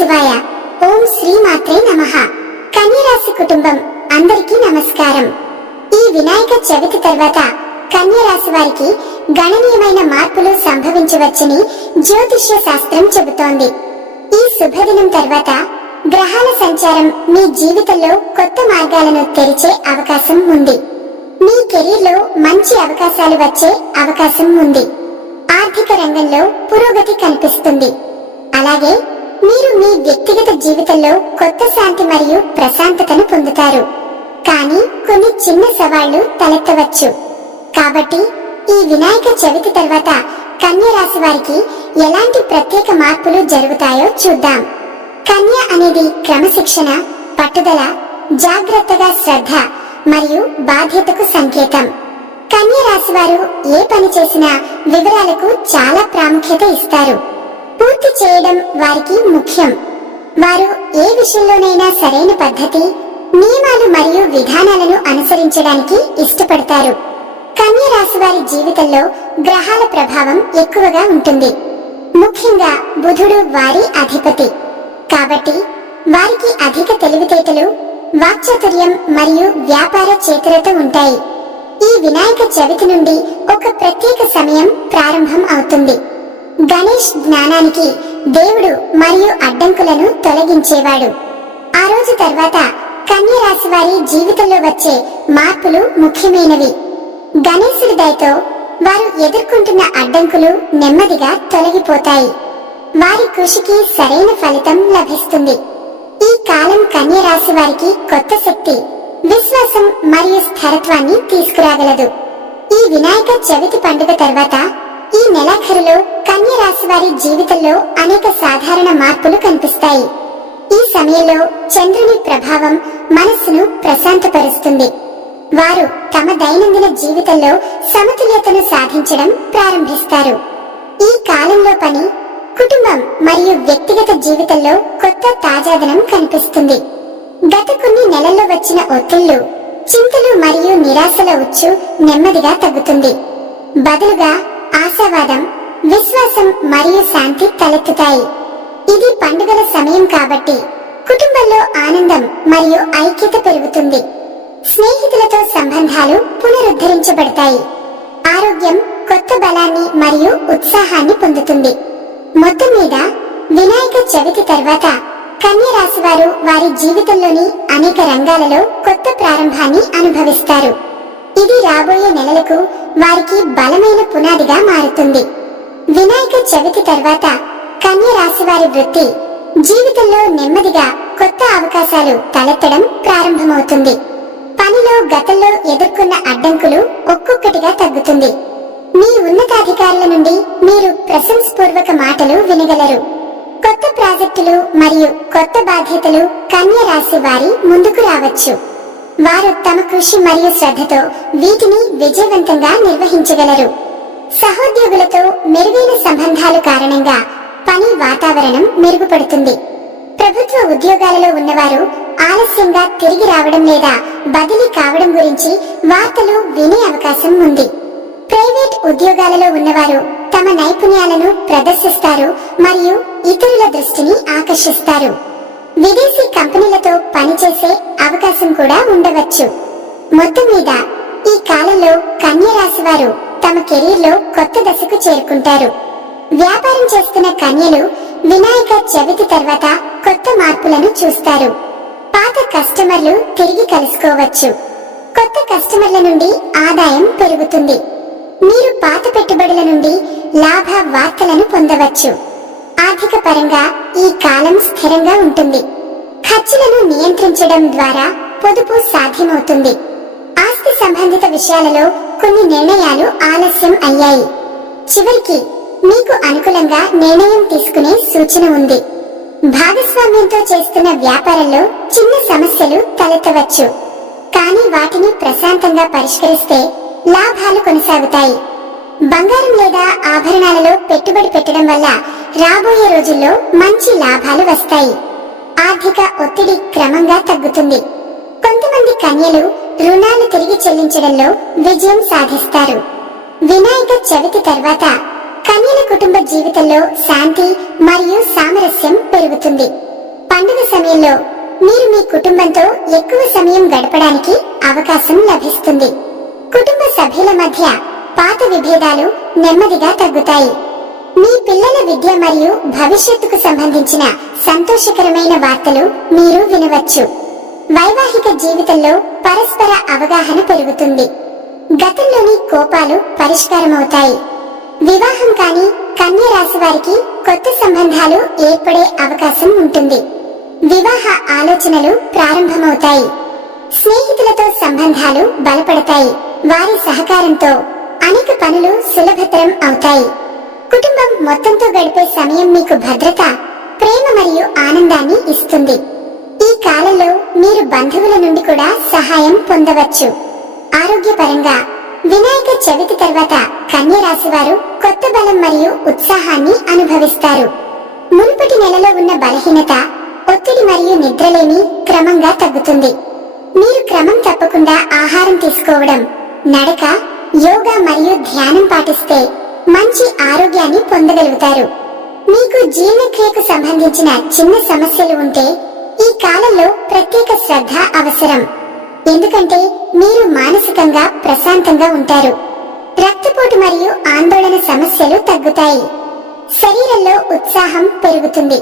శివాయ ఓం శ్రీ నమ. కన్యరాశి కుటుంబం అందరికీ నమస్కారం. ఈ వినాయక చవితి తర్వాత కన్యరాశి వారికి గణనీయమైన మార్పులు సంభవించవచ్చని జ్యోతిష్య శాస్త్రం చెబుతోంది. ఈ శుభదినం తర్వాత గ్రహాల సంచారం మీ జీవితంలో కొత్త మార్గాలను తెరిచే అవకాశం ఉంది. మీ కెరీర్లో మంచి అవకాశాలు వచ్చే అవకాశం ఉంది. ఆర్థిక రంగంలో పురోగతి కనిపిస్తుంది. అలాగే మీరు మీ వ్యక్తిగత జీవితంలో కొత్త శాంతి మరియు ప్రశాంతతను పొందుతారు. కానీ కొన్ని చిన్న సవాళ్ళు తలెత్తవచ్చు. కాబట్టి ఈ వినాయక చవితి తర్వాత కన్య రాశి వారికి ఎలాంటి ప్రత్యేక మార్పులు జరుగుతాయో చూద్దాం. కన్య అనేది క్రమశిక్షణ పట్టుదల జాగ్రత్తగా శ్రద్ధ మరియు బాధ్యతకు సంకేతం. కన్య రాశి వారు ఏ పని చేసినా వివరాలకు చాలా ప్రాముఖ్యత ఇస్తారు. పూర్తి చేయడం వారికి ముఖ్యం. వారు ఏ విషయంలోనైనా సరైన పద్ధతి నియమాలు మరియు విధానాలను అనుసరించడానికి ఇష్టపడతారు. కన్య రాశి వారి జీవితంలో గ్రహాల ప్రభావం ఎక్కువగా ఉంటుంది. ముఖ్యంగా బుధుడు వారి అధిపతి. కాబట్టి వారికి అధిక తెలివితేటలు వాక్చాతుర్యం మరియు వ్యాపార చేతులత ఉంటాయి. ఈ వినాయక చవితి నుండి ఒక ప్రత్యేక సమయం ప్రారంభం అవుతుంది. గణేష్ జ్ఞానానికి దేవుడు మరియు అడ్డంకులను తొలగించేవాడు. ఆ రోజు తర్వాత కన్య రాశి వారి జీవితంలో వచ్చే మార్పులు ముఖ్యమైనవి. గణేశుడి దయతో వారు ఎదుర్కొంటున్న అడ్డంకులు నెమ్మదిగా తొలగిపోతాయి. వారి కృషికి సరైన ఫలితం లభిస్తుంది. ఈ కాలం కన్య రాశి వారికి కొత్త శక్తి విశ్వాసం మరియు స్థిరత్వాన్ని తీసుకురాగలదు. ఈ వినాయక చవితి పండుగ తర్వాత ఈ నెలాఖరులో కన్య రాశి వారి జీవితంలో అనేక సాధారణ మార్పులు కనిపిస్తాయి. ఈ సమయంలో చంద్రుని ప్రభావం మనస్సును ప్రశాంతపరుస్తుంది. వారు తమ దైనందిన జీవితంలో సమతుల్యతను సాధించడం ప్రారంభిస్తారు. ఈ కాలంలో పని కుటుంబం మరియు వ్యక్తిగత జీవితంలో కొత్త తాజాదనం కనిపిస్తుంది. గత కొన్ని నెలల్లో వచ్చిన ఒత్తిళ్ళు చింతలు మరియు నిరాశల ఉచ్చు నెమ్మదిగా తగ్గుతుంది. బదులుగా ఆశావాదం విశ్వాసం మరియు శాంతి తలెత్తుతాయి. ఇది పండుగల సమయం కాబట్టి కుటుంబంలో ఆనందం మరియు ఐక్యత పెరుగుతుంది. స్నేహితులతో సంబంధాలు పునరుద్ధరించబడతాయి. ఆరోగ్యం కొత్త బలాన్ని మరియు ఉత్సాహాన్ని పొందుతుంది. మొత్తం మీద వినాయక చవితి తర్వాత కన్య రాశి వారు వారి జీవితంలోని అనేక రంగాలలో కొత్త ప్రారంభాన్ని అనుభవిస్తారు. ఇది రాబోయే నెలలకు వారికి బలమైన పునాదిగా మారుతుంది. వినాయక చవితి తర్వాత కన్య రాశి వారి వృత్తి జీవితంలో నెమ్మదిగా కొత్త అవకాశాలు తలెత్తడం ప్రారంభమవుతుంది. పనిలో గతంలో ఎదుర్కొన్న అడ్డంకులు ఒక్కొక్కటిగా తగ్గుతుంది. మీ ఉన్నతాధికారుల నుండి మీరు ప్రశంసపూర్వక మాటలు వినగలరు. కొత్త ప్రాజెక్టులు మరియు కొత్త బాధ్యతలు కన్య రాశి వారి ముందుకు రావచ్చు. వారు తమ కృషి మరియు శ్రద్ధతో వీటిని విజయవంతంగా నిర్వహించగలరు. సహోద్యోగులతో మెరుగైన సంబంధాలు కారణంగా పని వాతావరణం మెరుగుపడుతుంది. ప్రభుత్వ ఉద్యోగాలలో ఉన్నవారు ఆలస్యంగా తిరిగి రావడం లేదా బదిలీ కావడం గురించి వార్తలు వినే అవకాశం ఉంది. ప్రైవేట్ ఉద్యోగాలలో ఉన్నవారు తమ నైపుణ్యాలను ప్రదర్శిస్తారు మరియు ఇతరుల దృష్టిని ఆకర్షిస్తారు. విదేశీ కంపెనీలతో పనిచేసే అవకాశం కూడా ఉండవచ్చు. మొత్తం మీద ఈ కాలంలో కన్యరాశి వారు తమ కెరీర్లో కొత్త దశకు చేరుకుంటారు. వ్యాపారం చేస్తున్న కన్యలు వినాయక చవితి తర్వాత కొత్త మార్పులను చూస్తారు. పాత కస్టమర్లు తిరిగి కలుసుకోవచ్చు. కొత్త కస్టమర్ల నుండి ఆదాయం పెరుగుతుంది. మీరు పాత పెట్టుబడుల నుండి లాభ వార్తలను పొందవచ్చు. ఆర్థిక పరంగా ఈ కాలం స్థిరంగా ఉంటుంది. ఖర్చులను నియంత్రించడం ద్వారా పొదుపు సాధ్యమవుతుంది. ఆస్తి సంబంధిత విషయాలలో కొన్ని నిర్ణయాలు ఆలస్యం అయ్యాయి. చివరికి మీకు అనుకూలంగా నిర్ణయం తీసుకునే సూచన ఉంది. భాగస్వామ్యంతో చేస్తున్న వ్యాపారంలో చిన్న సమస్యలు తలెత్తవచ్చు. కానీ వాటిని ప్రశాంతంగా పరిష్కరిస్తే లాభాలు కొనసాగుతాయి. బంగారం లేదా ఆభరణాలలో పెట్టుబడి పెట్టడం వల్ల రాబోయే రోజుల్లో మంచి లాభాలు వస్తాయి. ఆర్థిక ఒత్తిడి క్రమంగా తగ్గుతుంది. కొంతమంది కన్యలు రుణాలు తిరిగి చెల్లించడంలో విజయం సాధిస్తారు. వినాయక చవితి తర్వాత కన్యల కుటుంబ జీవితంలో శాంతి మరియు సామరస్యం పెరుగుతుంది. పండుగ సమయంలో మీరు మీ కుటుంబంతో ఎక్కువ సమయం గడపడానికి అవకాశం లభిస్తుంది. కుటుంబ సభ్యుల మధ్య పాత విభేదాలు నెమ్మదిగా తగ్గుతాయి. మీ పిల్లల విద్య మరియు భవిష్యత్తుకు సంబంధించిన సంతోషకరమైన వార్తలు మీరు వినవచ్చు. వైవాహిక జీవితంలో పరస్పర అవగాహన పెరుగుతుంది. గతంలోని కోపాలు పరిష్కారమవుతాయి. వివాహం కాని కన్య రాశి వారికి కొత్త సంబంధాలు ఏర్పడే అవకాశం ఉంటుంది. వివాహ ఆలోచనలు ప్రారంభమవుతాయి. స్నేహితులతో సంబంధాలు బలపడతాయి. వారి సహకారంతో అనేక పనులు సులభతరం అవుతాయి. కుటుంబం మొత్తంతో గడిపే సమయం మీకు భద్రత ప్రేమ మరియు ఆనందాన్ని ఇస్తుంది. ఈ కాలంలో మీరు బంధువుల నుండి కూడా సహాయం పొందవచ్చు. ఆరోగ్యపరంగా వినాయక చవితి తర్వాత కన్య వారు కొత్త బలం మరియు ఉత్సాహాన్ని అనుభవిస్తారు. మునుపటి నెలలో ఉన్న బలహీనత ఒత్తిడి మరియు నిద్రలేమి క్రమంగా తగ్గుతుంది. మీరు క్రమం తప్పకుండా ఆహారం తీసుకోవడం నడక యోగా మరియు ధ్యానం పాటిస్తే మంచి ఆరోగ్యాన్ని పొందగలుగుతారు. మీకు జీర్ణక్రియకు సంబంధించిన చిన్న సమస్యలు ఉంటే ఈ కాలంలో ప్రత్యేక శ్రద్ధ అవసరం. ఎందుకంటే మీరు మానసికంగా ప్రశాంతంగా ఉంటారు. రక్తపోటు మరియు ఆందోళన సమస్యలు తగ్గుతాయి. శరీరంలో ఉత్సాహం పెరుగుతుంది.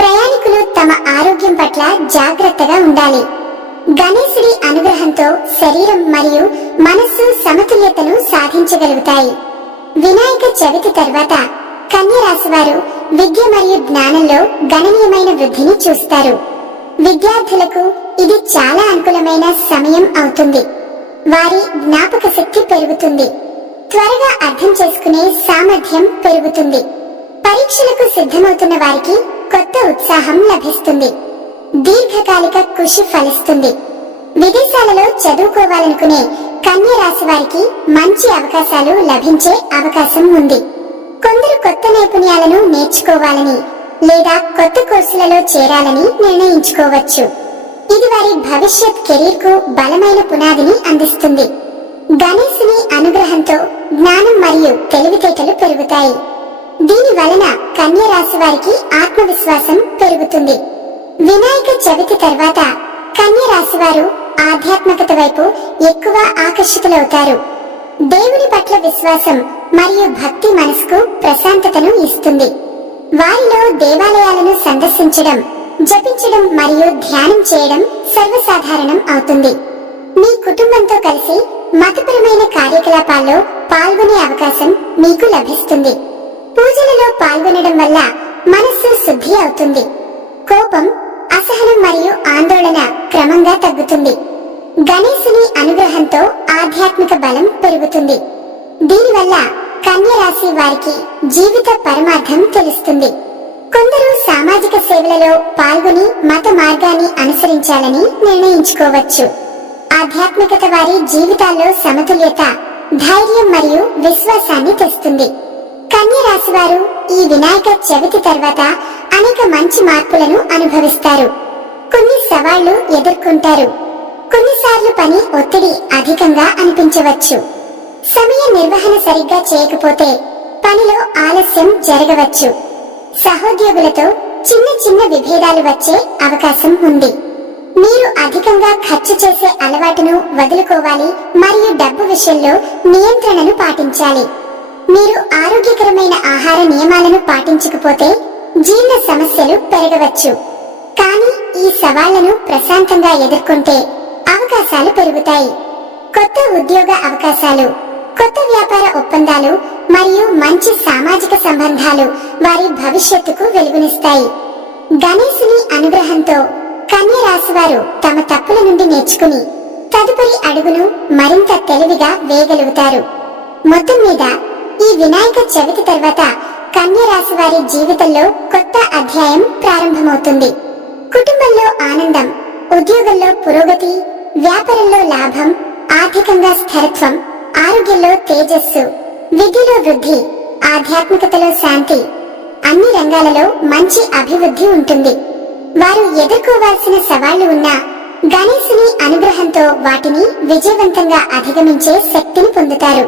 ప్రయాణికులు తమ ఆరోగ్యం పట్ల జాగ్రత్తగా ఉండాలి. గణేశుడి అనుగ్రహంతో శరీరం మరియు మనస్సు సమతుల్యతను సాధించగలుగుతాయి. వినాయక చవితి తర్వాత కన్య రాశి వారు విద్య మరియు జ్ఞానంలో గణనీయమైన వృద్ధిని చూస్తారు. విద్యార్థులకు ఇది చాలా అనుకూలమైన సమయం అవుతుంది. వారి జ్ఞాపక శక్తి పెరుగుతుంది. త్వరగా అర్థం చేసుకునే సామర్థ్యం పెరుగుతుంది. పరీక్షలకు సిద్ధమవుతున్న వారికి కొత్త ఉత్సాహం లభిస్తుంది. దీర్ఘకాలిక కృషి ఫలిస్తుంది. విదేశాలలో చదువుకోవాలనుకునే కన్య రాశి వారికి మంచి అవకాశాలు లభించే అవకాశం ఉంది. కొందరు కొత్త నైపుణ్యాలను నేర్చుకోవాలని లేదా కొత్త కోర్సులలో చేరాలని నిర్ణయించుకోవచ్చు. ఇది వారి భవిష్యత్ కెరీర్కు బలమైన పునాదిని అందిస్తుంది. గణేశుని అనుగ్రహంతో జ్ఞానం మరియు తెలివితేటలు పెరుగుతాయి. దీని వలన కన్య రాశి వారికి ఆత్మవిశ్వాసం పెరుగుతుంది. వినాయక చవితి తర్వాత కన్య రాశి వారు ఆధ్యాత్మికత వైపు ఎక్కువ ఆకర్షితులవుతారు. దేవుని పట్ల విశ్వాసం మరియు భక్తి మనసుకు ప్రశాంతతను ఇస్తుంది. వారిలో దేవాలయాలను సందర్శించడం జపించడం మరియు ధ్యానం చేయడం సర్వసాధారణం అవుతుంది. మీ కుటుంబంతో కలిసి మతపరమైన కార్యకలాపాల్లో పాల్గొనే అవకాశం మీకు లభిస్తుంది. పూజలలో పాల్గొనడం వల్ల మనస్సు శుద్ధి అవుతుంది. కోపం అసహనం మరియు ఆందోళన క్రమంగా తగ్గుతుంది. గణేశుని అనుగ్రహంతో ఆధ్యాత్మిక బలం పెరుగుతుంది. దీనివల్ల కన్యరాశి వారికి జీవిత పరమార్థం తెలుస్తుంది. కొందరు సామాజిక సేవలలో పాల్గొని మత మార్గాన్ని అనుసరించాలని నిర్ణయించుకోవచ్చు. ఆధ్యాత్మికత వారి జీవితాల్లో సమతుల్యత ధైర్యం మరియు విశ్వాసాన్ని తెస్తుంది. కన్య రాశి వారు ఈ వినాయక చవితి తర్వాత అనేక మంచి మార్పులను అనుభవిస్తారు. కొన్ని సవాళ్ళు ఎదుర్కొంటారు. కొన్నిసార్లు పని ఒత్తిడి అధికంగా అనిపించవచ్చు. సమయ నిర్వహణ సరిగ్గా చేయకపోతే పనిలో ఆలస్యం జరగవచ్చు. సహోద్యోగులతో చిన్న చిన్న విభేదాలు వచ్చే అవకాశం ఉంది. మీరు అధికంగా ఖర్చు చేసే అలవాటును వదులుకోవాలి మరియు డబ్బు విషయంలో నియంత్రణను పాటించాలి. మీరు ఆరోగ్యకరమైన ఆహార నియమాలను పాటించకపోతే జీర్ణ సమస్యలు పెరగవచ్చు. కానీ ఈ సవాళ్ళను ప్రశాంతంగా ఎదుర్కొంటే అవకాశాలు పెరుగుతాయి. కొత్త ఉద్యోగ అవకాశాలు కొత్త వ్యాపార ఒప్పందాలు మరియు మంచి సామాజిక సంబంధాలు వారి భవిష్యత్తుకు వెలుగునిస్తాయి. గణేశుని అనుగ్రహంతో కన్య రాశి వారు తమ తప్పుల నుండి నేర్చుకుని తదుపరి అడుగును మరింత తెలివిగా వేయగలుగుతారు. మొత్తం మీద ఈ వినాయక చవితి తర్వాత రాశి వారి జీవితంలో కొత్త అధ్యాయం ప్రారంభమవుతుంది. కుటుంబంలో ఆనందం ఉద్యోగంలో పురోగతి వ్యాపారంలో లాభం ఆర్థికంగా స్థిరత్వం ఆరోగ్యంలో తేజస్సు విద్యలో వృద్ధి ఆధ్యాత్మికతలో శాంతి అన్ని రంగాలలో మంచి అభివృద్ధి ఉంటుంది. వారు ఎదుర్కోవాల్సిన సవాళ్ళు ఉన్నా గణేశుని అనుగ్రహంతో వాటిని విజయవంతంగా అధిగమించే శక్తిని పొందుతారు.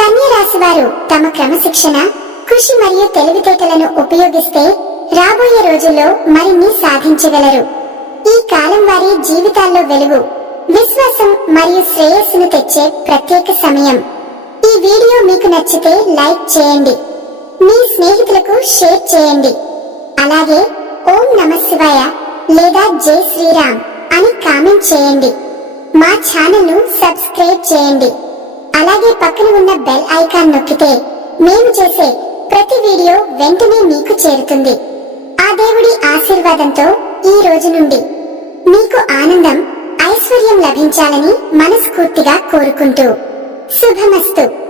కన్యరాశి వారు తమ క్రమశిక్షణ కృషి మరియు తెలివితేటలను ఉపయోగిస్తే రాబోయే రోజుల్లో మరిన్ని సాధించగలరు. ఈ కాలం వారి జీవితాల్లో వెలుగు విశ్వాసం మరియు శ్రేయస్సును తెచ్చే ప్రత్యేక సమయం. ఈ వీడియో మీకు నచ్చితే లైక్ చేయండి. మీ స్నేహితులకు షేర్ చేయండి. అలాగే ఓం నమ శివాయ లేదా జై శ్రీరామ్ అని కామెంట్ చేయండి. మా ఛానల్ను సబ్స్క్రైబ్ చేయండి. అలాగే పక్కన ఉన్న బెల్ ఐకాన్ నొక్కితే మేము చేసే ప్రతి వీడియో వెంటనే మీకు చేరుతుంది. ఆ దేవుడి ఆశీర్వాదంతో ఈ రోజు నుండి మీకు ఆనందం ఐశ్వర్యం లభించాలని మనస్ఫూర్తిగా కోరుకుంటూ. శుభమస్తు.